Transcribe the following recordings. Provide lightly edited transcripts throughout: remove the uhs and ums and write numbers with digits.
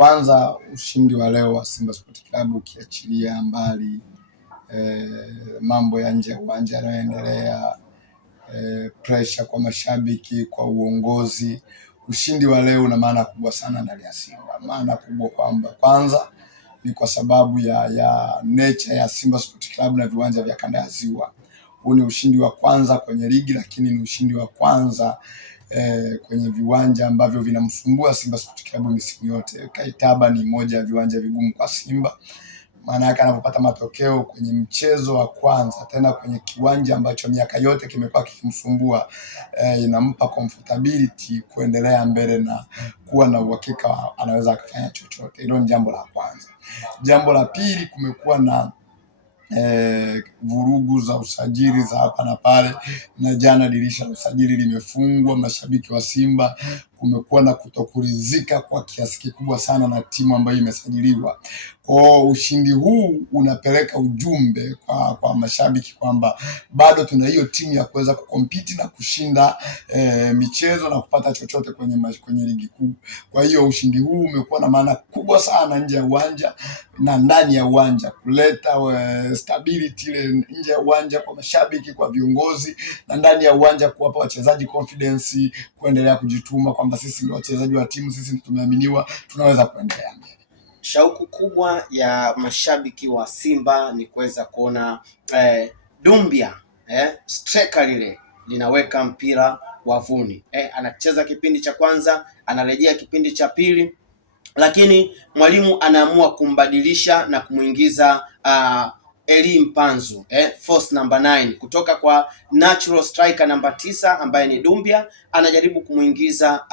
Kwanza ushindi wa leo wa Simba Sport Club ukiachilia mbali mambo ya nje ya uwanja yanayoendelea, pressure kwa mashabiki, kwa uongozi, ushindi wa leo una maana kubwa sana ndani ya Simba. Maana kubwa kwamba kwanza ni kwa sababu ya nature ya Simba Sport Club na viwanja vya kanda ya Ziwa. Huu ni ushindi wa kwanza kwenye ligi, lakini ni ushindi wa kwanza kwenye viwanja ambavyo vinamsumbua Simba Sport Club misimu yote. Kaitaba ni moja ya viwanja vigumu kwa Simba. Maana yake anapopata matokeo kwenye mchezo wa kwanza, tena kwenye kiwanja ambacho miaka yote kimekuwa kikimsumbua, inampa comfortability kuendelea mbele na kuwa na uhakika anaweza kufanya chochote. Hilo ni jambo la kwanza. Jambo la pili, kumekuwa na vurugu za usajili za hapa na pale, na jana dirisha la usajili limefungwa. Mashabiki wa Simba kumekuwa na kutokuridhika kwa kiasi kikubwa sana na timu ambayo imesajiliwa. Kwa ushindi huu unapeleka ujumbe kwa mashabiki kwamba bado tuna hiyo timu ya kuweza kukompiti na kushinda michezo na kupata chochote kwenye ligi kuu. Kwa hiyo ushindi huu umekuwa na maana kubwa sana nje ya uwanja na ndani ya uwanja, kuleta stability ile nje ya uwanja kwa mashabiki, kwa viongozi, na ndani ya uwanja kuwapa wachezaji confidence kuendelea kujituma kwamba sisi ndio wachezaji wa timu, sisi ndio tumeaminiwa, tunaweza kuendelea mbele. Shauku kubwa ya mashabiki wa Simba ni kuweza kuona Doumbia striker lile linaweka mpira wavuni. Anacheza kipindi cha kwanza, anarejea kipindi cha pili, lakini mwalimu anaamua kumbadilisha na kumuingiza Elie Mpanzu, force number 9 kutoka kwa natural striker number 9 ambaye ni Doumbia, anajaribu kumuingiza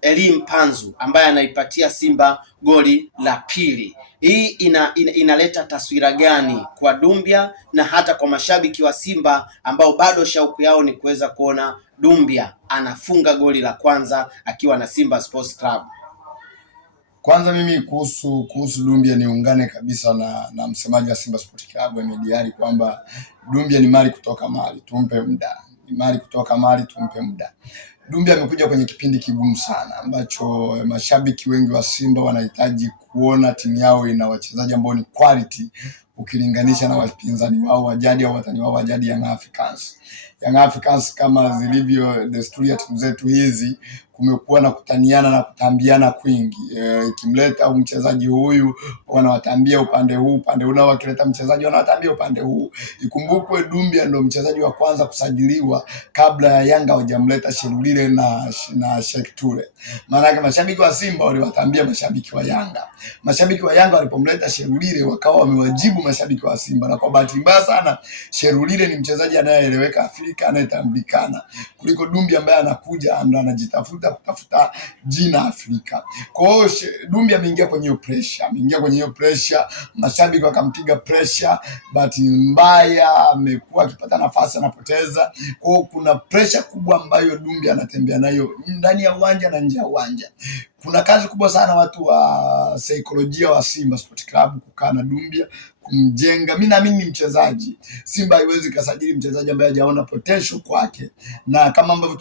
Elie Mpanzu ambaye anaipatia Simba goli la pili. Hii inaleta taswira gani kwa Doumbia na hata kwa mashabiki wa Simba ambao bado shauku yao ni kuweza kuona Doumbia anafunga goli la kwanza akiwa na Simba Sports Club? Kwanza mimi kuhusu Doumbia niungane kabisa na msemaji wa Simba Sport Club Ahmed kwamba Doumbia ni mali kutoka mali, tumpe muda. Ni mali kutoka mali, tumpe muda. Doumbia amekuja kwenye kipindi kigumu sana ambacho mashabiki wengi wa Simba wanahitaji kuona timu yao ina wachezaji ambao ni quality ukilinganisha na wapinzani wao wa jadi au watani wao wa jadi Young Africans. Young Africans, kama zilivyo desturi ya timu zetu hizi, kumekuwa na kutaniana na kutambiana kwingi. Ikimleta mchezaji huyu wanawatambia upande huu, upande huu, na wakileta mchezaji wanawatambia upande huu. Ikumbukwe Doumbia ndio mchezaji wa kwanza kusajiliwa kabla ya Yanga hawajamleta Sherulile na Sheikh Toure. Maana yake mashabiki wa Simba waliwatambia mashabiki wa Yanga. Mashabiki wa Yanga walipomleta Sherulile wakawa wamewajibu mashabiki wa Simba, na kwa bahati mbaya sana Sherulile ni mchezaji anayeeleweka Afrika, anayetambulikana kuliko Doumbia ambaye anakuja anajitafuta kutafuta jina Afrika. Kwa hiyo Doumbia ameingia kwenye hiyo pressure, mashabiki wakampiga pressure, bahati mbaya amekuwa akipata nafasi anapoteza. Kwa hiyo kuna pressure kubwa ambayo Doumbia anatembea nayo ndani ya uwanja na nje ya uwanja. Kuna kazi kubwa sana watu wa saikolojia wa Simba Sport Club kukaa na Doumbia, kumjenga. Mimi naamini ni mchezaji. Simba haiwezi kasajili mchezaji ambaye hajaona potential kwake, na kama ambavyo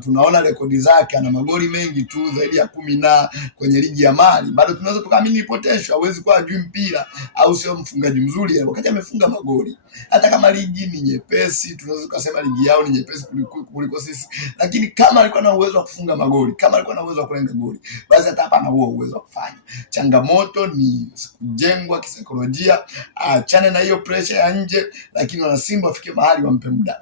tunaona rekodi zake, ana magoli mengi tu zaidi ya 10 na kwenye ligi ya Mali, bado tunaweza tukaamini potential. Hawezi kuwa ajui mpira au sio mfungaji mzuri wakati amefunga magoli. Hata kama ligi ni nyepesi, tunaweza kusema ligi yao ni nyepesi kuliko sisi, lakini kama alikuwa na uwezo wa kufunga magoli, kama alikuwa na uwezo wa kulenga goli, basi hata hapa ana huo uwezo wa kufanya. Changamoto ni kujengwa kisaikolojia, achane na hiyo pressure ya nje, lakini wana Simba wafike mahali wampe muda.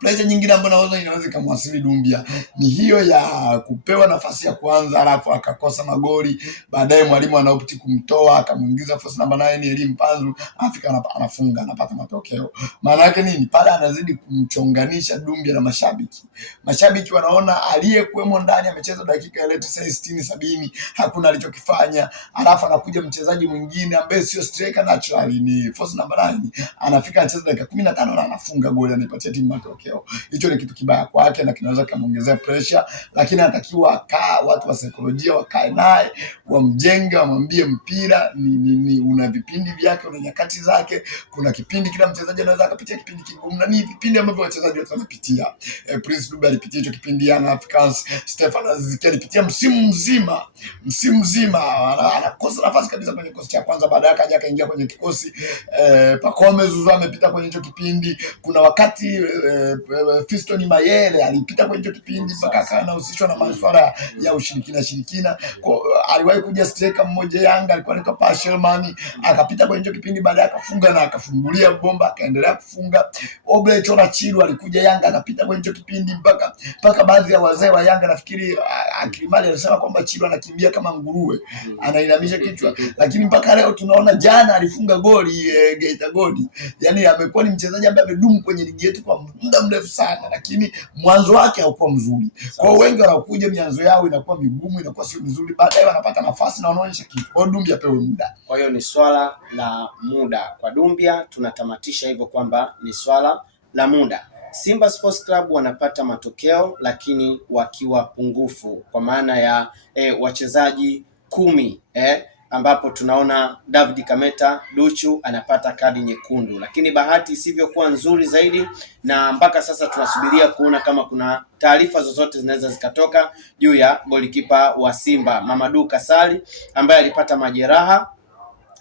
Pressure nyingine ambayo inaweza kumwasili Doumbia ni hiyo ya kupewa nafasi ya kwanza alafu akakosa magoli, baadaye mwalimu anaopti kumtoa akamuingiza force number 9 Elie Mpanzu, Afrika anafunga, anapata matokeo. Maana yake nini? Pale anazidi kumchonganisha Doumbia na mashabiki. Mashabiki wanaona aliyekuwemo ndani amecheza dakika ile 60 70, hakuna alichokifanya, alafu anakuja mchezaji mwingine ambaye sio striker natural, ni force number 9, anafika anacheza dakika 15 na anafunga goli, anapatia timu matokeo. matokeo. Hicho ni kitu kibaya kwake na kinaweza kumuongezea pressure, lakini anatakiwa watu wa saikolojia wakae naye, wamjenge, wamwambie mpira ni una vipindi vyake, una nyakati zake. Kuna kipindi kila mchezaji anaweza akapitia kipindi kigumu, na ni vipindi ambavyo wachezaji wote wanapitia. Prince Dube alipitia hicho kipindi, Young Africans, Stefan Aziz Ki alipitia msimu mzima anakosa nafasi kabisa kwenye kikosi cha kwanza, baadaye akaja akaingia kwenye kikosi. Pacome Zouzoua amepita kwenye hicho kipindi. Kuna wakati Fiston Mayele alipita kwenye hicho kipindi mpaka akawa anahusishwa na masuala ya ushirikina. Aliwahi kuja striker mmoja Yanga alikuwa anaitwa Pashelman, akapita kwenye hicho kipindi, baadaye akafunga na akafungulia bomba, akaendelea kufunga. Oble Chora Chilu alikuja Yanga akapita kwenye hicho kipindi mpaka baadhi ya wazee wa Yanga, nafikiri Akilimali alisema kwamba Chilu anakimbia kama nguruwe, anainamisha kichwa, lakini mpaka leo tunaona, jana alifunga goli Geita Gold. Yani amekuwa ni mchezaji ambaye amedumu kwenye ligi yetu kwa muda mrefu sana, lakini mwanzo wake haukuwa mzuri. Kwa hiyo wengi wanakuja mianzo yao inakuwa migumu, inakuwa sio mizuri, baadaye wanapata nafasi na wanaonyesha kitu. Kwa Dumbia apewe muda. Kwa hiyo ni swala la muda kwa Dumbia. Tunatamatisha hivyo kwamba ni swala la muda. Simba Sports Club wanapata matokeo lakini wakiwa pungufu, kwa maana ya wachezaji 10 ambapo tunaona David Kameta Duchu anapata kadi nyekundu, lakini bahati isivyokuwa nzuri zaidi, na mpaka sasa tunasubiria kuona kama kuna taarifa zozote zinaweza zikatoka juu ya golikipa wa Simba Mamadou Kasali ambaye alipata majeraha.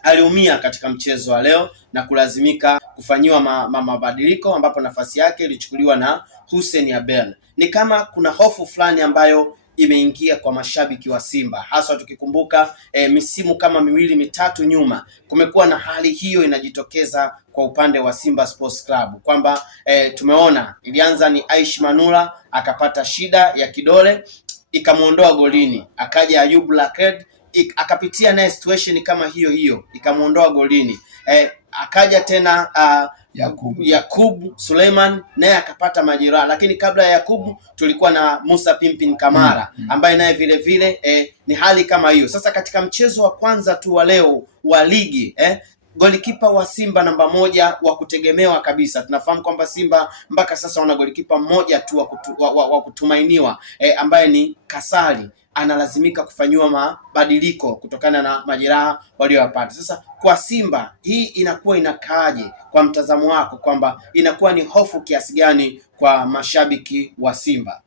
Aliumia katika mchezo wa leo na kulazimika kufanyiwa mabadiliko ambapo nafasi yake ilichukuliwa na Hussein Abel. Ni kama kuna hofu fulani ambayo imeingia kwa mashabiki wa Simba, hasa tukikumbuka misimu kama 2-3 nyuma kumekuwa na hali hiyo inajitokeza kwa upande wa Simba Sports Club, kwamba tumeona ilianza ni Aish Manula akapata shida ya kidole ikamuondoa golini, akaja Ayub Lakred akapitia naye situation kama hiyo ikamuondoa golini, akaja tena Yakub Suleiman naye akapata majeraha, lakini kabla ya Yakubu tulikuwa na Musa Pimpin Kamara ambaye naye vile vile ni hali kama hiyo. Sasa katika mchezo wa kwanza tu wa leo wa ligi golikipa wa Simba namba 1 wa kutegemewa kabisa. Tunafahamu kwamba Simba mpaka sasa wana golikipa mmoja tu wa kutumainiwa ambaye ni Kasali, analazimika kufanyiwa mabadiliko kutokana na majeraha waliyopata. Sasa kwa Simba hii inakuwa inakaaje kwa mtazamo wako, kwamba inakuwa ni hofu kiasi gani kwa mashabiki wa Simba?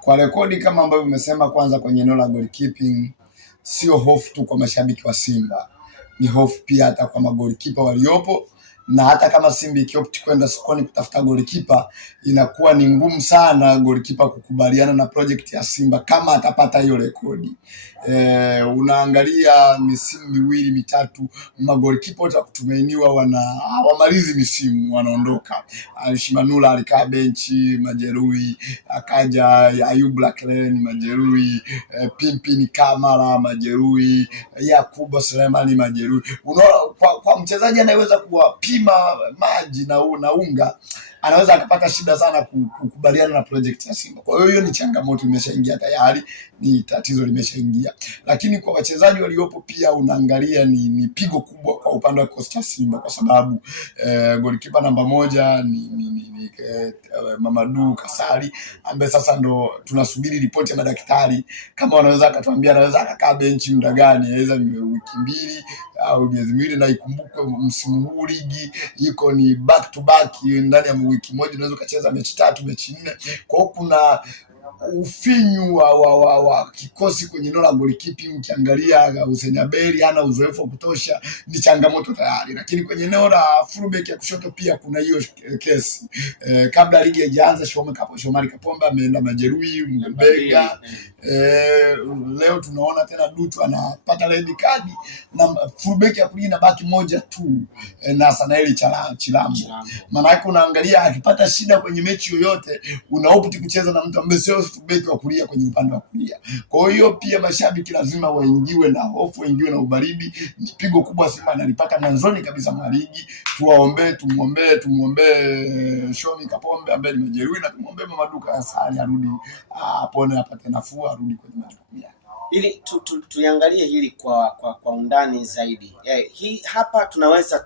Kwa rekodi kama ambavyo umesema, kwanza kwenye eneo la goalkeeping sio hofu tu kwa mashabiki wa Simba, ni hofu pia hata kwa magolikipa waliopo, na hata kama Simba ikiopti kwenda sokoni kutafuta golikipa, inakuwa ni ngumu sana golikipa kukubaliana na project ya Simba kama atapata hiyo rekodi. Unaangalia misimu 2-3 magolikipa wote kutumainiwa hawamalizi misimu, wanaondoka. Shimanula alikaa benchi, majeruhi, akaja Ayub Lakren majeruhi, Pimpin Kamara majeruhi, Yakubu Suleiman majeruhi. Unaona, kwa mchezaji anayeweza kuwapima maji na unga, anaweza akapata shida sana kukubaliana na project ya Simba. Kwa hiyo ni changamoto imeshaingia tayari, ni tatizo limeshaingia. Lakini kwa wachezaji waliopo pia unaangalia ni pigo kubwa kwa upande wa kosta Simba, kwa sababu golikipa namba 1 ni Mamadou Kasali ambaye sasa ndo tunasubiri ripoti ya madaktari kama wanaweza akatuambia anaweza akakaa benchi muda gani, inaweza ni wiki 2 au miezi 2, na ikumbuke msimu huu ligi iko ni back to back, ndani ya wiki moja unaweza kucheza mechi 3 mechi 4. Kwa hiyo kuna ufinyu wa kikosi kwenye eneo la goalkeeping. Ukiangalia Hussein Abel hana uzoefu wa kutosha, ni changamoto tayari. Lakini kwenye eneo la fullback ya kushoto pia kuna hiyo kesi. Kabla ligi haijaanza Shomari Kapombe ameenda majeruhi mbega. Leo tunaona tena Dutu anapata red card, na fullback ya kulia inabaki moja tu, na Sanaeli Chilambo. Maana yake unaangalia akipata shida kwenye mechi yoyote, unaopti kucheza na mtu ambaye sio fullback wa kulia kwenye upande wa kulia. Kwa hiyo pia mashabiki lazima waingiwe na hofu, waingiwe na ubaridi. Ni pigo kubwa Simba analipata mwanzoni kabisa mwa ligi. Tumuombe Shomi Kapombe ambaye nimejeruhi, na tumuombe Mamadou Kasali arudi apone, apate nafuu, arudi kwenye majukumu yake. ili tuangalie hili kwa undani zaidi. Hii hapa tunaweza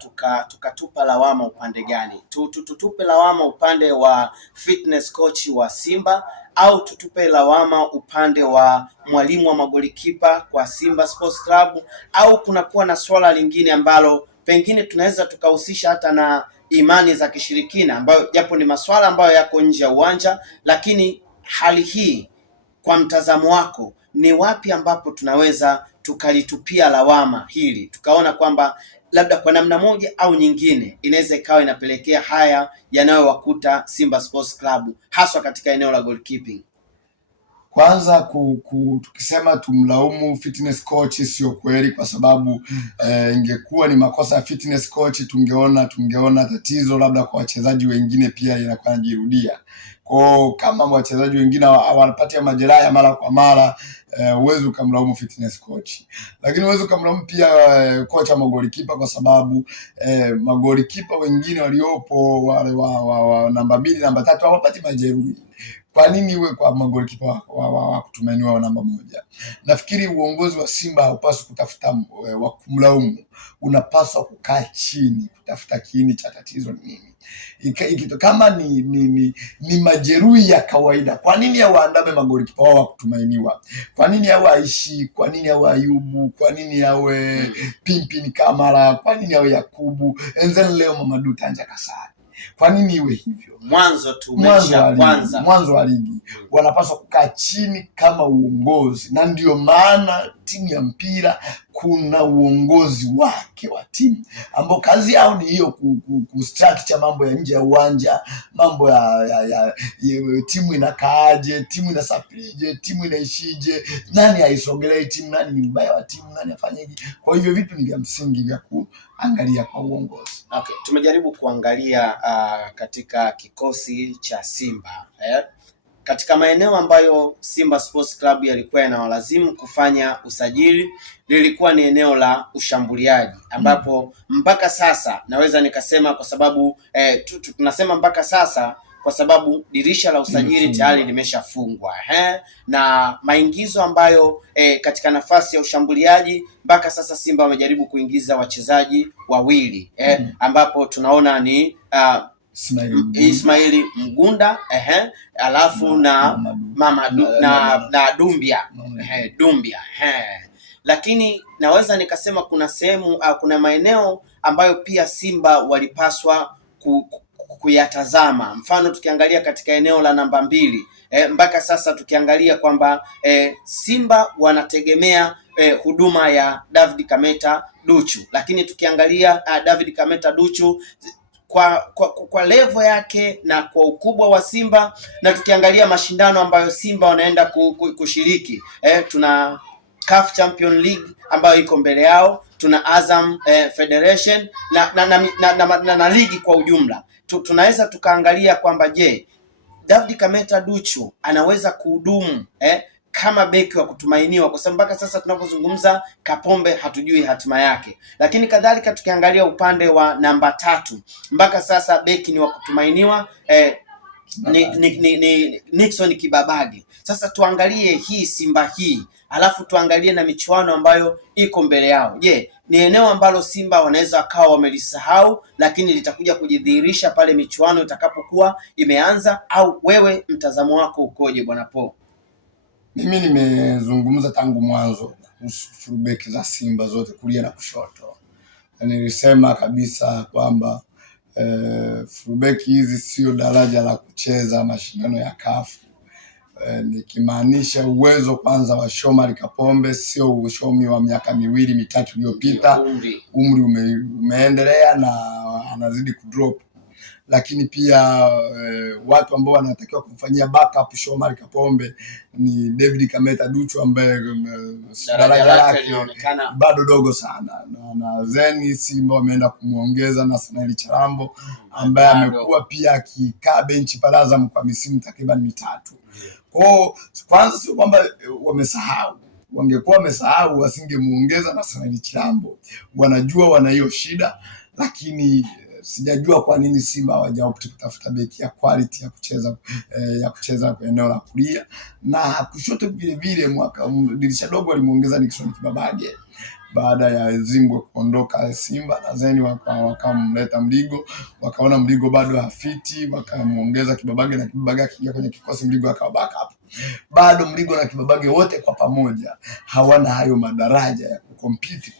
tukatupa lawama upande gani? Tutupe lawama upande wa fitness coach wa Simba au tutupe lawama upande wa mwalimu wa magolikipa kwa Simba Sports Club, au kunakuwa na swala lingine ambalo pengine tunaweza tukahusisha hata na imani za kishirikina, ambayo japo ni masuala ambayo yako nje ya uwanja, lakini hali hii kwa mtazamo wako ni wapi ambapo tunaweza tukalitupia lawama hili, tukaona kwamba labda kwa namna moja au nyingine inaweza ikawa inapelekea haya yanayowakuta Simba Sports Club haswa katika eneo la goalkeeping? Kwanza tukisema tumlaumu fitness coach sio kweli, kwa sababu ingekuwa ni makosa ya fitness coach tungeona tatizo labda kwa wachezaji wengine pia inakuwa inajirudia. Kwa kama wachezaji wengine wanapata majeraha mara kwa mara, huwezi ukamlaumu fitness coach. Lakini huwezi ukamlaumu pia kocha magolikipa, kwa sababu magolikipa wengine waliopo wale wa namba 2 namba 3 hawapati majeruhi. Kwa nini iwe kwa magolikipa wa kutumainiwa wa namba 1? Nafikiri uongozi wa Simba haupaswi kutafuta wa kumlaumu, unapaswa kukaa chini kutafuta kiini cha tatizo ni nini. Kama ni majeruhi ya kawaida, kwa nini hawaandame magolikipa wao wa kutumainiwa? Kwa nini hawa Aishi? Kwa nini hawa Ayubu? Kwa nini hawe Pimpin Kamara? Kwa nini hawe Yakubu? Enzeni leo Mamadou Tanja Kasari. Kwa nini iwe hivyo? Mwanzo wa ligi wanapaswa kukaa chini kama uongozi, na ndio maana timu ya mpira kuna uongozi wake wa timu ambao kazi yao ni hiyo, kustructure mambo ya nje ya uwanja, mambo ya timu inakaaje, timu inasafirije, timu inaishije, nani aisogelee timu, nani ni mbaya wa timu, nani afanyeje. Kwa hivyo vitu ni vya msingi vya kuangalia kwa uongozi. Okay, tumejaribu kuangalia katika kikosi cha Simba katika maeneo ambayo Simba Sports Club yalikuwa yanawalazimu kufanya usajili, lilikuwa ni eneo la ushambuliaji, ambapo mpaka sasa naweza nikasema, kwa sababu tunasema mpaka sasa kwa sababu dirisha la usajili tayari limeshafungwa, na maingizo ambayo katika nafasi ya ushambuliaji mpaka sasa Simba wamejaribu kuingiza wachezaji wawili, ambapo tunaona ni Ismaili Mgunda alafu na Dumbia. Lakini naweza nikasema kuna sehemu kuna maeneo ambayo pia Simba walipaswa kuyatazama. Mfano tukiangalia katika eneo la namba 2, mpaka sasa tukiangalia kwamba Simba wanategemea huduma ya David Kameta Duchu, lakini tukiangalia David Kameta Duchu kwa level yake na kwa ukubwa wa Simba, na tukiangalia mashindano ambayo Simba wanaenda kushiriki, tuna CAF Champion League ambayo iko mbele yao, tuna Azam Federation na ligi kwa ujumla. Tunaweza tukaangalia kwamba je, David Kameta Duchu anaweza kuhudumu kama beki wa kutumainiwa, kwa sababu mpaka sasa tunapozungumza Kapombe hatujui hatima yake. Lakini kadhalika tukiangalia upande wa namba 3, mpaka sasa beki ni wa kutumainiwa ni Nixon Kibabage. Sasa tuangalie hii Simba hii, alafu tuangalie na michuano ambayo iko mbele yao. Je, ni eneo ambalo Simba wanaweza kawa wamelisahau, lakini litakuja kujidhihirisha pale michuano itakapokuwa imeanza? Au wewe mtazamo wako ukoje, Bwana Paul? Mimi nimezungumza tangu mwanzo kuhusu fullback za Simba zote, kulia na kushoto. Nilisema kabisa kwamba fullback hizi sio daraja la kucheza mashindano ya CAF. Nikimaanisha uwezo kwanza wa Shomari Kapombe sio ushomi wa miaka 2-3 iliyopita. Umri umeendelea na anazidi kudrop. Lakini pia watu ambao wanatakiwa kumfanyia backup Shomari Kapombe ni David Kameta Duchu, ambaye daraja lake linaonekana bado dogo sana, na Zeni Simba wameenda kumuongeza na Sanali Charambo ambaye amekuwa pia akikaa benchi pale Azam kwa misimu takriban 3. Kwanza sio kwamba wamesahau, wangekuwa wamesahau wasingemuongeza na Sanali Charambo, wanajua wana hiyo shida, lakini Sijajua kwa nini Simba hawajaopt kutafuta beki ya quality ya kucheza kwa eneo la kulia na kushoto. Vile vile dirisha dogo walimuongeza Nixon Kibabage baada ya Zimbwe kuondoka Simba, na zeni wakamleta Mligo, wakaona Mligo bado hafiti, wakamuongeza Kibabage, na Kibabage akiingia kwenye kikosi Mligo akawa backup. Bado Mligo na Kibabage wote kwa pamoja hawana hayo madaraja ya kucompete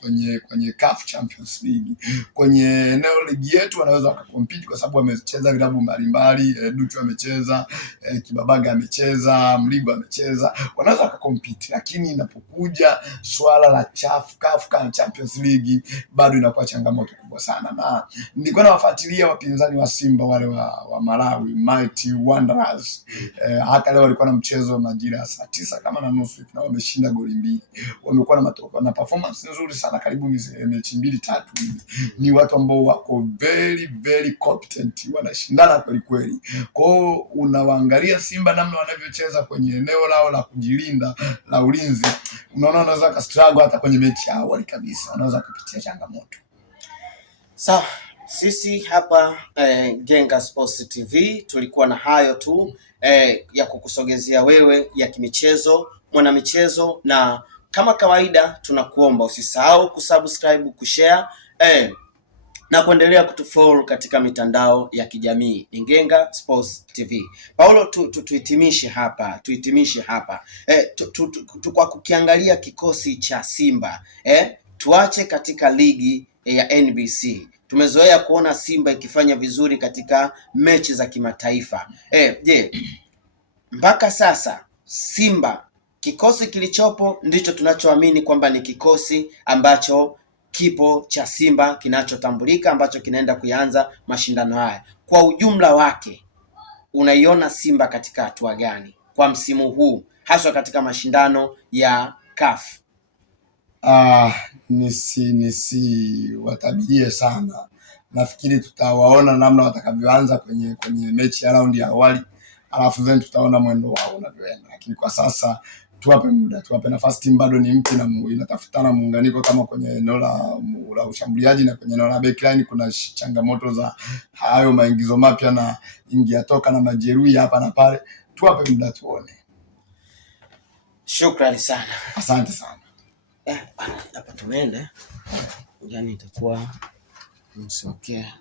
kwenye CAF Champions League. Kwenye eneo ligi yetu wanaweza wakacompete kwa sababu wamecheza vilabu mbalimbali, Duchu amecheza, Kibabage amecheza, Mligo amecheza, wanaweza wakacompete, lakini inapokuja swala la CAF Champions League bado inakuwa changamoto kubwa sana. Na nilikuwa nawafuatilia wapinzani wa Simba wale wa Malawi, Mighty Wanderers, hata leo walikuwa na mchezo majira ya saa 9:30 na wameshinda goli 2. Wamekuwa na performance nzuri sana, karibu mechi 2-3. Ni watu ambao wako very very competent, wanashindana kweli kweli. Kwa hiyo unawaangalia Simba namna wanavyocheza kwenye eneo lao la kujilinda la ulinzi, unaona wanaweza ka struggle hata kwenye mechi ya awali kabisa, wanaweza kupitia changamoto. Sawa, sisi hapa Genga Sports TV tulikuwa na hayo tu ya kukusogezea wewe ya kimichezo, mwana michezo, na kama kawaida tunakuomba usisahau kusubscribe, kushare na kuendelea kutufollow katika mitandao ya kijamii Genga Sports TV. Paulo, tuhitimishe hapa kwa kukiangalia kikosi cha Simba, tuache katika ligi ya NBC. Tumezoea kuona Simba ikifanya vizuri katika mechi za kimataifa. Je, mpaka sasa Simba kikosi kilichopo ndicho tunachoamini kwamba ni kikosi ambacho kipo cha Simba kinachotambulika, ambacho kinaenda kuanza mashindano haya. Kwa ujumla wake unaiona Simba katika hatua gani kwa msimu huu, haswa katika mashindano ya CAF? Nisi watabirie sana. Nafikiri tutawaona namna watakavyoanza kwenye mechi ya raundi ya awali, alafu then tutaona mwendo wao unavyoenda. Lakini kwa sasa tuwape muda, tuwape nafasi. Timu bado ni mpya na inatafutana muunganiko, kama kwenye eneo la ushambuliaji na kwenye eneo la backline kuna changamoto za hayo maingizo mapya na ingia toka na majeruhi hapa na pale. Tuwape muda tuone. Shukrani sana. Asante sana. Hapa tumeenda. Yani itakuwa msokea.